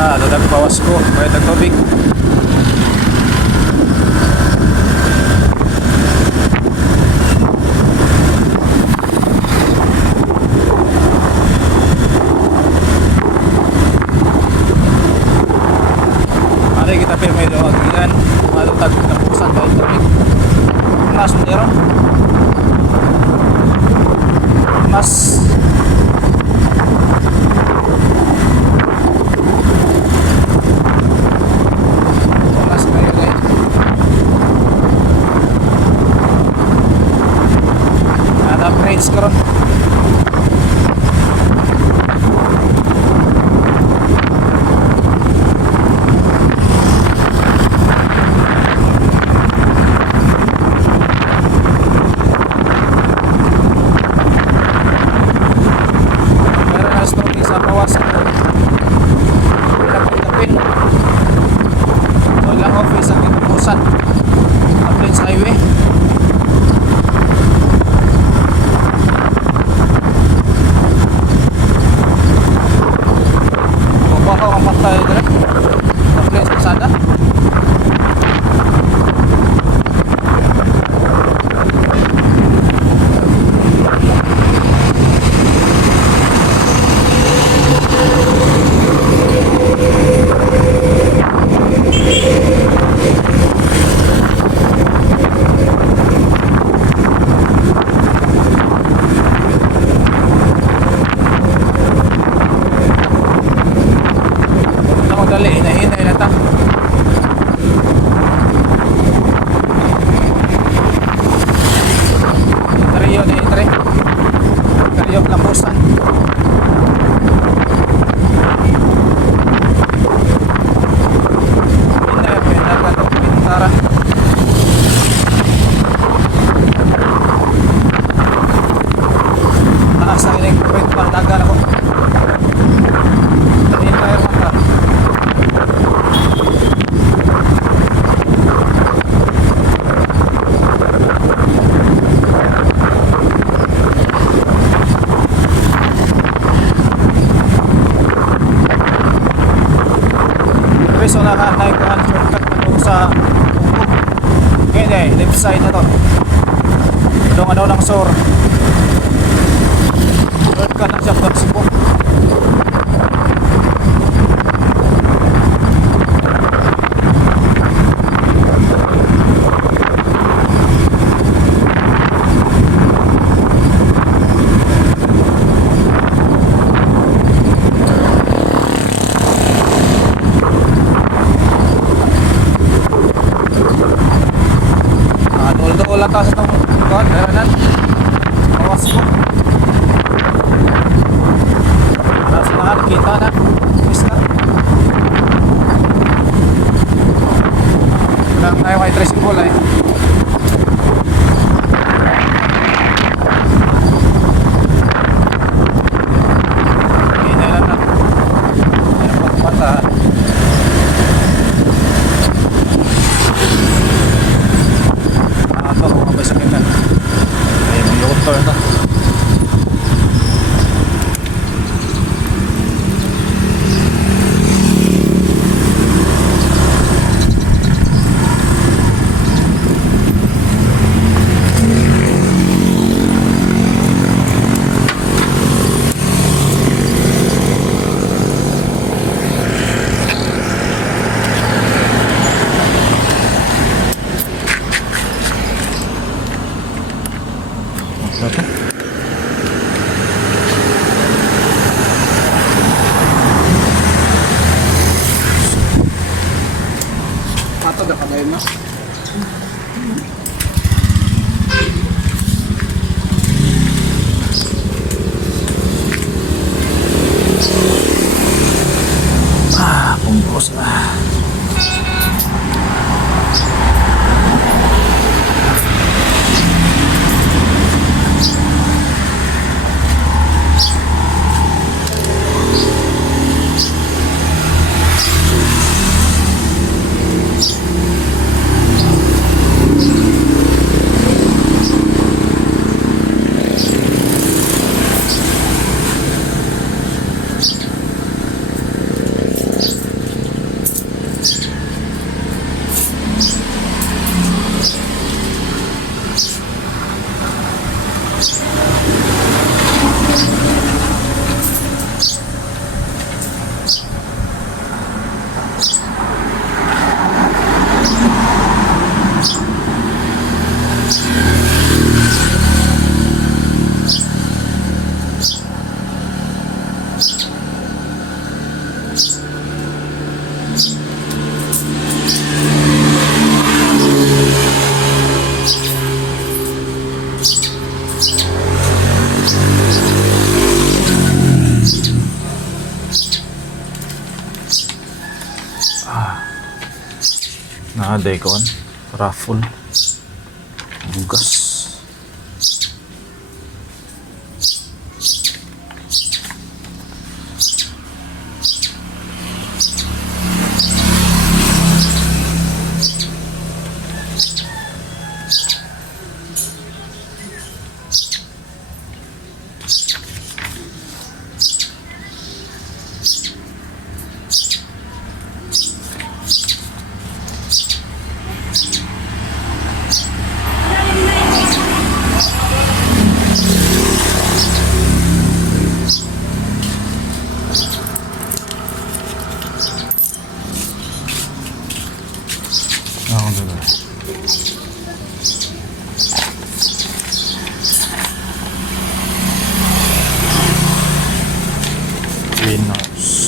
Dadag bawas ko bayad ng tubig. Mari kita pirmi do agilan malutag ng pusan bayad tubig. Mas meron. Mas karon meron na story sa bawas kapin walang office ang kinukusan upline sa highway. Tayo dire sa place pasada hinahinay na ta. Tariyo na itre tariyo lambusan hinay pinagad o pintara naasa ining kurit pa dagan ako hinay mata. So nakahanay ko ang shortcut na ito sa ngayon eh, left side na to doon ano lang sor shortcut na siya pag Cebu. Wala ka sa itong kuhan, meron bawas mo Daikon. Raffle. Bugas. Ako dito. Greenhouse.